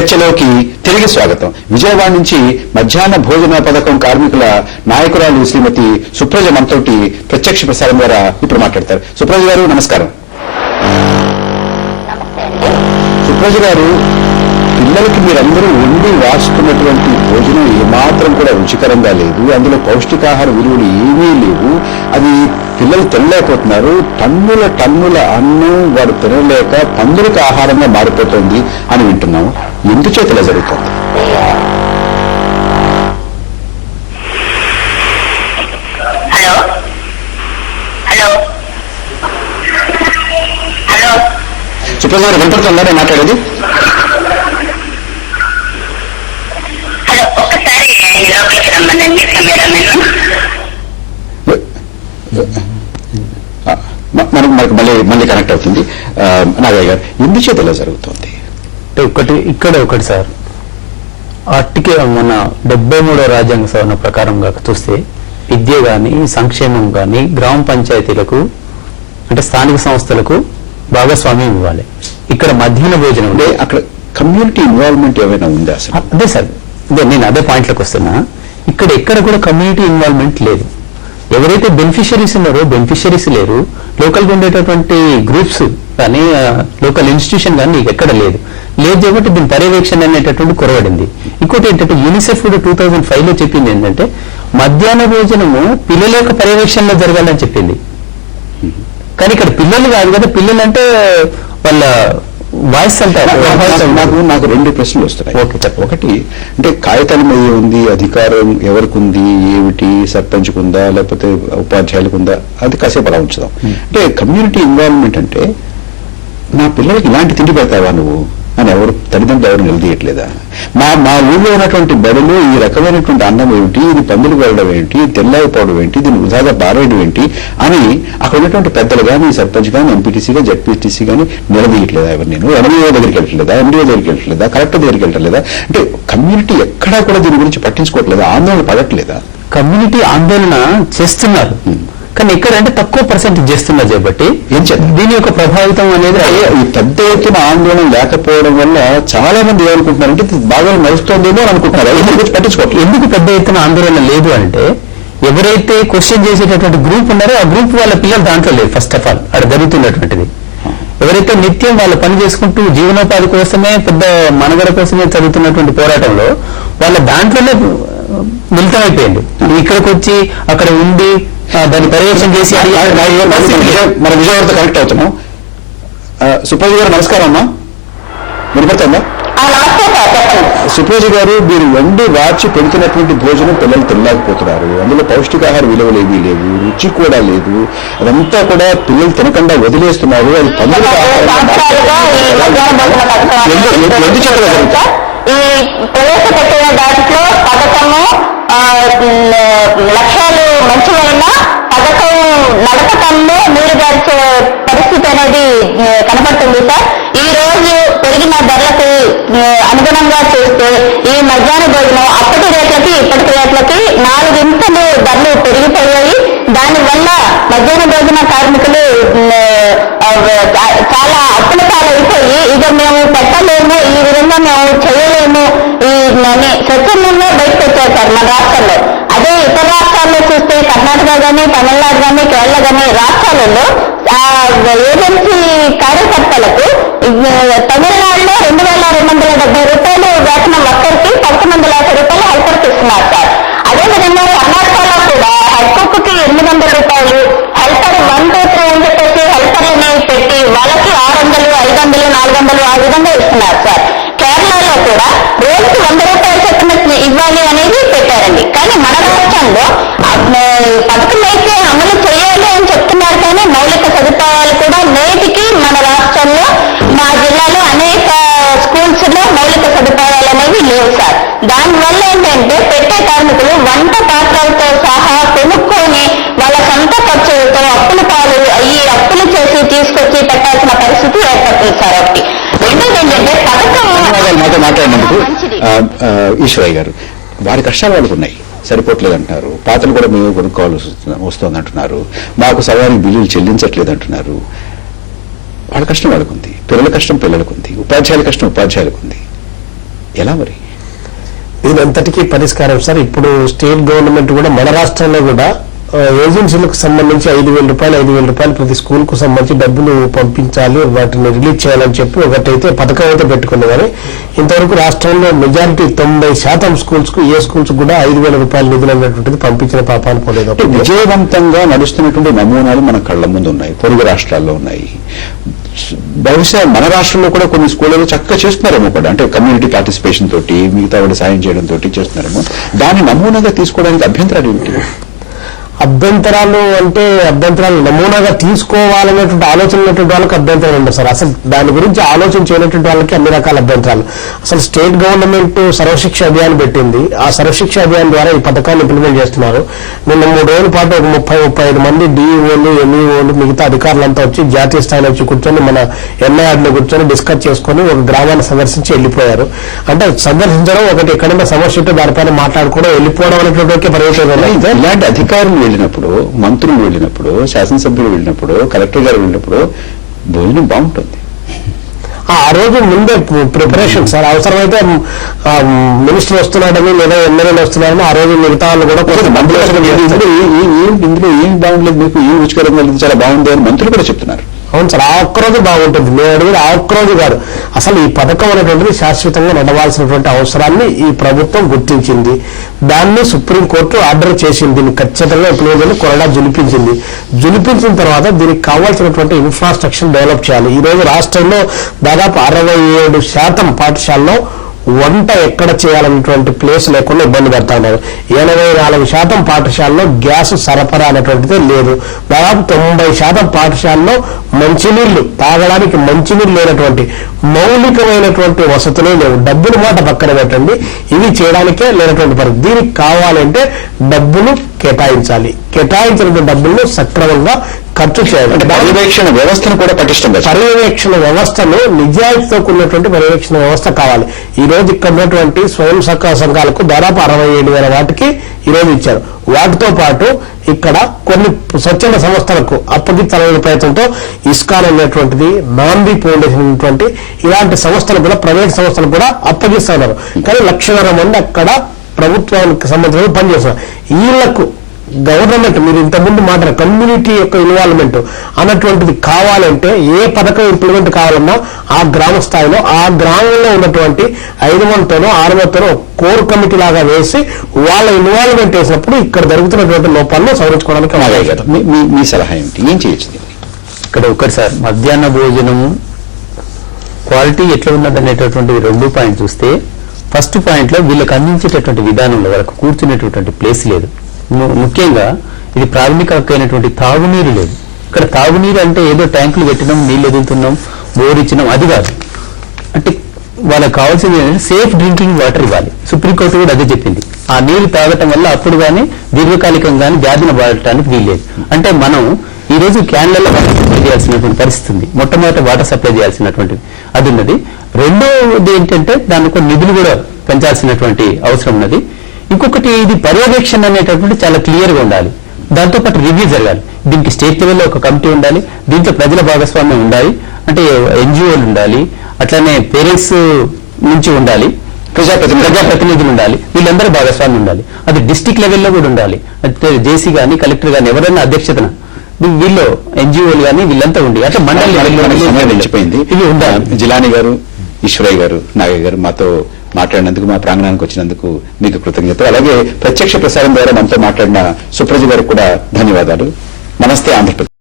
చర్చలోకి తిరిగి స్వాగతం. విజయవాడ నుంచి మధ్యాహ్న భోజన పథకం కార్మికుల నాయకురాలు శ్రీమతి సుప్రజ మనతోటి ప్రత్యక్ష ప్రసారం ద్వారా ఇప్పుడు మాట్లాడతారు. సుప్రజ గారు నమస్కారం. సుప్రజ గారు, పిల్లలకి మీరందరూ వండి వాసుకున్నటువంటి భోజనం ఏమాత్రం కూడా రుచికరంగా లేదు, అందులో పౌష్టికాహార విలువలు ఏమీ లేవు, అది పిల్లలు తినలేకపోతున్నారు, టన్నుల అన్నం వాడు తినలేక పందులకు ఆహారంగా మారిపోతుంది అని వింటున్నాము. ఎందుచేత ఇలా జరుగుతుంది? సుప్రజ గారు వినపడుతుందా నేను మాట్లాడేది? మనకు మళ్ళీ కనెక్ట్ అవుతుంది. నాగయ్య గారు, ఎందుచేత ఇలా జరుగుతుంది? ఒకటి సార్, ఆర్టికల్ మన 73వ రాజ్యాంగ సవరణ ప్రకారంగా చూస్తే విద్య కానీ సంక్షేమం కానీ గ్రామ పంచాయతీలకు అంటే స్థానిక సంస్థలకు భాగస్వామ్యం ఇవ్వాలి. ఇక్కడ మధ్యాహ్న భోజనం అంటే అక్కడ కమ్యూనిటీ ఇన్వాల్వ్మెంట్ ఏమైనా ఉందా అసలు? అదే సార్, నేను అదే పాయింట్లోకి వస్తున్నా. ఎక్కడ కూడా కమ్యూనిటీ ఇన్వాల్వ్మెంట్ లేదు. ఎవరైతే బెనిఫిషరీస్ ఉన్నారో బెనిఫిషరీస్ లేరు. లోకల్గా ఉండేటటువంటి గ్రూప్స్ కానీ లోకల్ ఇన్స్టిట్యూషన్ కానీ నీకు ఎక్కడ లేదు కాబట్టి దీని పర్యవేక్షణ అనేటటువంటి కొరవడింది. ఇంకోటి ఏంటంటే యూనిసెఫ్ 2005లో చెప్పింది ఏంటంటే మధ్యాహ్న భోజనము పిల్లల యొక్క పర్యవేక్షణలో జరగాలని చెప్పింది. కానీ ఇక్కడ పిల్లలు కాదు కదా, పిల్లలు అంటే వాళ్ళ వాయిస్ అంటారు. నాకు రెండు ప్రశ్నలు వస్తున్నాయి. ఒకటి అంటే కాగితాల మీద ఉంది, అధికారం ఎవరికి ఉంది, ఏమిటి, సర్పంచ్కి ఉందా లేకపోతే ఉపాధ్యాయులకు ఉందా, అది కాసేపు అలా ఉంచుదాం. అంటే కమ్యూనిటీ ఇన్వాల్వ్మెంట్ అంటే నా పిల్లలకి ఇలాంటి తిండి పెడతావా నువ్వు అని తల్లిదండ్రులు ఎవరు నిలదీయట్లేదా? మా ఊళ్ళో ఉన్నటువంటి బడులు ఈ రకమైనటువంటి అన్నం ఏమిటి, ఇది పందులు వెళ్ళడం ఏంటి, తెల్లాయిపోవడం ఏంటి, దీన్ని వృధాగా బారేయడం ఏంటి అని అక్కడ ఉన్నటువంటి పెద్దలు కానీ సర్పంచ్ కానీ ఎంపీటీసీ కానీ జడ్పీటీసీ కానీ నిలదీయట్లేదా? ఎవరు నేను ఎండిఓ దగ్గరికి వెళ్ళట్లేదా, ఎండిఓ దగ్గరికి వెళ్ళట్లేదా, కలెక్టర్ దగ్గరికి వెళ్ళట్లేదా? అంటే కమ్యూనిటీ ఎక్కడా కూడా దీని గురించి పట్టించుకోవట్లేదా, ఆందోళన పడట్లేదా? కమ్యూనిటీ ఆందోళన చేస్తున్నారు కానీ ఎక్కడ అంటే తక్కువ పర్సెంటేజ్ చేస్తున్నారు కాబట్టి ఏం చేద్దాం, దీని యొక్క ప్రభావితం అనేది ఈ పెద్ద ఎత్తున ఆందోళన లేకపోవడం వల్ల చాలా మంది ఏమనుకుంటున్నారంటే బాగా నడుస్తుందేమో అని అనుకుంటున్నారు. పట్టించుకోవట్లేదు. ఎందుకు పెద్ద ఎత్తున ఆందోళన లేదు అంటే ఎవరైతే క్వశ్చన్ చేసేటటువంటి గ్రూప్ ఉన్నారో ఆ గ్రూప్ వాళ్ళ పిల్లలు దాంట్లో లేదు. ఫస్ట్ ఆఫ్ ఆల్ అక్కడ జరుగుతున్నటువంటిది ఎవరైతే నిత్యం వాళ్ళ పని చేసుకుంటూ జీవనోపాధి కోసమే పెద్ద మనుగడ కోసమే చదువుతున్నటువంటి పోరాటంలో వాళ్ళ దాంట్లోనే మిళితమైపోయింది. ఇక్కడికి వచ్చి అక్కడ ఉండి దాన్ని పర్యవేక్షణ చేసి మన విజయవాడతో కనెక్ట్ అవుతున్నాం. సుప్రజ గారు నమస్కారం అమ్మా, వినపడుతుందా? సుప్రజ గారు, మీరు వండి వార్చి పెడుతున్నటువంటి భోజనం పిల్లలు తినలేకపోతున్నారు, అందులో పౌష్టికాహార విలువలు ఏమీ లేవు, రుచి కూడా లేదు, అదంతా కూడా పిల్లలు తినకుండా వదిలేస్తున్నారు. అది పండుగ ప్రవేశపెట్టిన దాంట్లో పథకము లక్ష్యాలు మంచివైనా పథకం నడపకంలో నీరు గార్చే పరిస్థితి అనేది కనపడుతుంది సార్. ఈ రోజు పెరిగిన ధరలకు అనుగుణంగా చూస్తే ఈ మధ్యాహ్న భోజనం అప్పటి రేట్లకి ఇప్పటి రేట్లకి 4 ఇంతలు ధరలు పెరిగిపోయాయి. దానివల్ల మధ్యాహ్న భోజన కార్మికులు చాలా అప్పుల పాలైపోయి ఇక మేము పెట్టలేము, ఈ విధంగా మేము చేయలేము ఈ స్వచ్ఛందంలో బయటకు వచ్చేసారు మన రాష్ట్రంలో. అదే ఇతర రాష్ట్రాల్లో చూస్తే కర్ణాటక కానీ తమిళనాడు కానీ కేరళ కానీ రాష్ట్రాలలో ఏజెన్సీ కార్యకర్తలకు తమిళనాడులో 2270 రూపాయలు వేతనం ఒక్కరికి 11 లక్షల రూపాయలు హెల్పర్కి ఇస్తున్నారు సార్. అదేవిధంగా కర్ణాటకలో కూడా హెల్పర్కి 800 రూపాయలు, హెల్పర్ 1 2 3 అని చెప్పేసి హెల్పర్లని పెట్టి వాళ్ళకి 600 500 400 ఆ విధంగా ఇస్తున్నారు సార్. కేరళలో కూడా రోజుకి 100 రూపాయలు చొప్పున ఇవ్వాలి అనేది పెట్టారండి. కానీ మన రాష్ట్రంలో పథకం అయితే అమలు చేయాలి అని చెప్తున్నారు కానీ మౌలిక సదుపాయాలు కూడా నేటికి మన రాష్ట్రంలో మా జిల్లాలో అనేక స్కూల్స్ లో మౌలిక సదుపాయాలు అనేవి లేవు సార్. దానివల్ల ఏంటంటే పెట్టే కార్మికులు వంట పాత్రలతో సహా కొనుక్కొని వాళ్ళ సొంత ఖర్చులతో అప్పుల పాలు అయ్యి అప్పులు చేసి తీసుకొచ్చి పెట్టాల్సిన పరిస్థితి ఏర్పడుతుంది సార్. ఒకటి. రెండోది ఏంటంటే పథకం మాట్లాడినందుకు ఈశ్వరయ్య గారు, వారి కష్టాలు వాళ్ళకు ఉన్నాయి, సరిపోవట్లేదు అంటున్నారు, పాత్రలు కూడా మేము కొనుక్కోవాల్సి వస్తుంది అంటున్నారు, మాకు సవారికి బిల్లులు చెల్లించట్లేదు అంటున్నారు. వాళ్ళ కష్టం వాళ్ళకుంది, పిల్లల కష్టం పిల్లలకు ఉంది, ఉపాధ్యాయుల కష్టం ఉపాధ్యాయులకు ఉంది. ఎలా మరి? దీనంతటికీ పరిష్కారం సార్, ఇప్పుడు స్టేట్ గవర్నమెంట్ కూడా మన రాష్ట్రంలో కూడా ఏజెన్సీలకు సంబంధించి 5,000 రూపాయలు ప్రతి స్కూల్ కు సంబంధించి డబ్బులు పంపించాలి, వాటిని రిలీజ్ చేయాలని చెప్పి ఒకటైతే పథకం అయితే పెట్టుకుంది. కానీ ఇంతవరకు రాష్ట్రంలో మెజారిటీ 90% స్కూల్స్ కు ఏ స్కూల్స్ కూడా 5,000 రూపాయల నిధులు అనేటువంటిది పంపించిన పాపాన్ని పోలేదు. విజయవంతంగా నడుస్తున్నటువంటి నమూనాలు మన కళ్ళ ముందు ఉన్నాయి, పొరుగు రాష్ట్రాల్లో ఉన్నాయి. బహుశా మన రాష్ట్రంలో కూడా కొన్ని స్కూళ్ళలో చక్కగా చేస్తున్నారేమో కూడా, అంటే కమ్యూనిటీ పార్టిసిపేషన్ తోటి మిగతా వాళ్ళు సాయం చేయడం తోటి చేస్తున్నారేమో. దాన్ని నమూనాగా తీసుకోవడానికి అభ్యంతరాలు ఏమిటి? అభ్యంతరాలు నమూనాగా తీసుకోవాలనేటువంటి ఆలోచన ఉన్నటువంటి వాళ్ళకి అభ్యంతరాలు ఉండవు సార్. అసలు దాని గురించి ఆలోచన చేయనటువంటి వాళ్ళకి అన్ని రకాల అభ్యంతరాలు. అసలు స్టేట్ గవర్నమెంట్ సర్వశిక్ష అభియాన్ పెట్టింది. ఆ సర్వశిక్ష అభియాన్ ద్వారా ఈ పథకాన్ని ఇంప్లిమెంట్ చేస్తున్నారు. నిన్న 3 రోజుల పాటు ఒక 30-35 మంది డిఈఓలు, ఎంఈఓలు, మిగతా అధికారులంతా వచ్చి జాతీయ స్థాయిలో వచ్చి కూర్చొని మన ఎన్ఐఆర్లో కూర్చొని డిస్కస్ చేసుకుని ఒక గ్రామాన్ని సందర్శించి వెళ్ళిపోయారు. అంటే సందర్శించడం ఒకటి, ఎక్కడైనా సమస్య ఉంటే దానిపైన మాట్లాడుకోవడం, వెళ్ళిపోవడం అనేటువంటి పరిగెత్తారు. ఇలాంటి అధికారులు వెళ్ళినప్పుడు, మంత్రులు వెళ్ళినప్పుడు, శాసనసభ్యులు వెళ్ళినప్పుడు, కలెక్టర్ గారు వెళ్ళినప్పుడు భోజనం బాగుంటుంది. ఆ రోజు ముందే ప్రిపరేషన్ సార్. అవసరమైతే మినిస్టర్ వస్తున్నాడని లేదా ఎమ్మెల్యేలు వస్తున్నారని ఆ రోజు మిగతా వాళ్ళు కూడా ఇందులో ఏం బాగుండలేదు, మీకు ఏం రుచికరంగా లేదు, చాలా బాగుంది అని మంత్రులు కూడా చెప్తున్నారు. అవును సార్, ఆ ఒక్కరోజు బాగుంటుంది. నేను అడిగిన ఆ ఒక్కరోజు కాదు, అసలు ఈ పథకం అనేటువంటిది శాశ్వతంగా నడవాల్సినటువంటి అవసరాన్ని ఈ ప్రభుత్వం గుర్తించింది. దాన్ని సుప్రీంకోర్టు ఆర్డర్ చేసింది. దీన్ని ఖచ్చితంగా ఇంప్లిమెంట్ కొరడా జులిపించిన తర్వాత దీనికి కావాల్సినటువంటి ఇన్ఫ్రాస్ట్రక్చర్ డెవలప్ చేయాలి. ఈ రోజు రాష్ట్రంలో దాదాపు 67% పాఠశాలలో వంట ఎక్కడ చేయాలనేటువంటి ప్లేస్ లేకుండా ఇబ్బంది పడతా ఉన్నారు. 84% పాఠశాలలో గ్యాస్ సరఫరా అనేటువంటిది లేదు. దాదాపు 90% పాఠశాలలో మంచినీళ్లు, తాగడానికి మంచినీళ్ళు లేనటువంటి మౌలికమైనటువంటి వసతులే లేవు. డబ్బులు మాట పక్కన పెట్టండి, ఇవి చేయడానికే లేనటువంటి పరిస్థితి. దీనికి కావాలంటే డబ్బులు కేటాయించాలి. కేటాయించిన డబ్బులను సక్రమంగా ఖర్చు చేయాలి. పర్యవేక్షణ వ్యవస్థను కూడా పటిష్టంగా, పర్యవేక్షణ వ్యవస్థను నిజాయితీతో కూడినటువంటి పర్యవేక్షణ వ్యవస్థ కావాలి. ఈ రోజు ఇక్కడ ఉన్నటువంటి స్వయం సహకార సంఘాలకు దాదాపు 67,000 వాటికి ఈ రోజు ఇచ్చారు. వాటితో పాటు ఇక్కడ కొన్ని స్వచ్ఛంద సంస్థలకు అప్పగించాలనే ప్రయత్నంతో ఇస్కాన్ అనేటువంటిది, నాంది ఫౌండేషన్ అనేటువంటి ఇలాంటి సంస్థలు కూడా, ప్రైవేట్ సంస్థలు కూడా అప్పగిస్తా ఉన్నారు. కానీ 1,00,000 మంది అక్కడ ప్రభుత్వానికి సంబంధించిన పనిచేస్తున్నారు. వీళ్లకు గవర్నమెంట్, మీరు ఇంతకుముందు మాట్లాడారు కమ్యూనిటీ యొక్క ఇన్వాల్వ్మెంట్ అన్నటువంటిది కావాలంటే, ఏ పథకం ఇంప్లిమెంట్ కావాలన్నా ఆ గ్రామ స్థాయిలో, ఆ గ్రామంలో ఉన్నటువంటి 5 మందితోనో 6 మందితోనో కోర్ కమిటీ లాగా వేసి వాళ్ళ ఇన్వాల్వ్మెంట్ వేసినప్పుడు ఇక్కడ జరుగుతున్నటువంటి లోపాలను సవరించుకోవడానికి మీ సలహా ఏమిటి? ఏం చేయొచ్చు? ఇక్కడ ఒకటి సార్, మధ్యాహ్న భోజనము క్వాలిటీ ఎట్లా ఉన్నదనేటటువంటి 2 పాయింట్ చూస్తే, ఫస్ట్ పాయింట్ లో వీళ్ళకి అందించేటటువంటి విధానంలో వాళ్ళకు కూర్చునేటటువంటి ప్లేస్ లేదు. ముఖ్యంగా ఇది ప్రాథమిక హక్కు అయినటువంటి తాగునీరు లేదు. ఇక్కడ తాగునీరు అంటే ఏదో ట్యాంకులు పెట్టినాం, నీళ్లు ఎదుగుతున్నాం, బోర్ ఇచ్చినాం, అది కాదు. అంటే వాళ్ళకి కావాల్సింది ఏంటంటే సేఫ్ డ్రింకింగ్ వాటర్ ఇవ్వాలి. సుప్రీంకోర్టు కూడా అదే చెప్పింది. ఆ నీరు తాగటం వల్ల అప్పుడు కానీ దీర్ఘకాలికంగా వ్యాధిని పడటానికి వీల్లేదు. అంటే మనం ఈ రోజు క్యాన్లలో వాటర్ సప్లై చేయాల్సినటువంటి పరిస్థితి ఉంది. మొట్టమొదటి వాటర్ సప్లై చేయాల్సినటువంటిది అది ఉన్నది. రెండోది ఏంటంటే దానికి నిధులు కూడా పెంచాల్సినటువంటి అవసరం ఉన్నది. ఇంకొకటి, ఇది పర్యవేక్షణ అనేటటువంటి చాలా క్లియర్ గా ఉండాలి. దాంతోపాటు రివ్యూ జరగాలి. దీనికి స్టేట్ లెవెల్లో ఒక కమిటీ ఉండాలి, దీంట్లో ప్రజల భాగస్వామ్యం ఉండాలి, అంటే ఎన్జిఓలు ఉండాలి, అట్లానే పేరెంట్స్ నుంచి ఉండాలి, ప్రజాప్రతినిధులు ఉండాలి, వీళ్ళందరూ భాగస్వామ్యం ఉండాలి. అది డిస్టిక్ లెవెల్లో కూడా ఉండాలి. జేసీ గానీ కలెక్టర్ గానీ ఎవరైనా అధ్యక్షతన వీళ్ళు ఎన్జిఓలు కానీ వీళ్ళంతా ఉండి అట్లా మండలి ఇవి ఉండాలి. జిలాని గారు, ఈశ్వరయ్య గారు, నాగయ్య గారు మాతో మాట్లాడినందుకు, మా ప్రాంగణానికి వచ్చినందుకు మీకు కృతజ్ఞతలు. అలాగే ప్రత్యక్ష ప్రసారం ద్వారా మనతో మాట్లాడిన సుప్రజ గారికి కూడా ధన్యవాదాలు. నమస్తే ఆంధ్రప్రదేశ్.